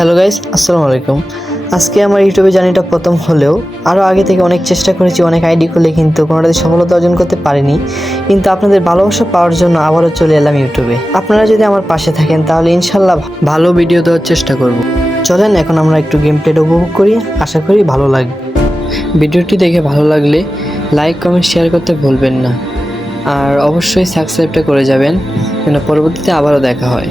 Hello guys, আসসালামু আলাইকুম। আজকে আমার ইউটিউবে জার্নিটা প্রথম হলেও আরও আগে থেকে অনেক চেষ্টা করেছি, অনেক আইডি খুলে কিন্তু কোনোটাতে সফলতা অর্জন করতে পারিনি। কিন্তু আপনাদের ভালোবাসা পাওয়ার জন্য আবারও চলে এলাম ইউটিউবে। আপনারা যদি আমার পাশে থাকেন তাহলে ইনশাল্লাহ ভালো ভিডিও দেওয়ার চেষ্টা করব। চলেন এখন আমরা একটু গেম প্লেটা উপভোগ করি, আশা করি ভালো লাগবে। ভিডিওটি দেখে ভালো লাগলে লাইক, কমেন্ট, শেয়ার করতে ভুলবেন না। আর অবশ্যই সাবস্ক্রাইবটা করে যাবেন যেন পরবর্তীতে আবারও দেখা হয়।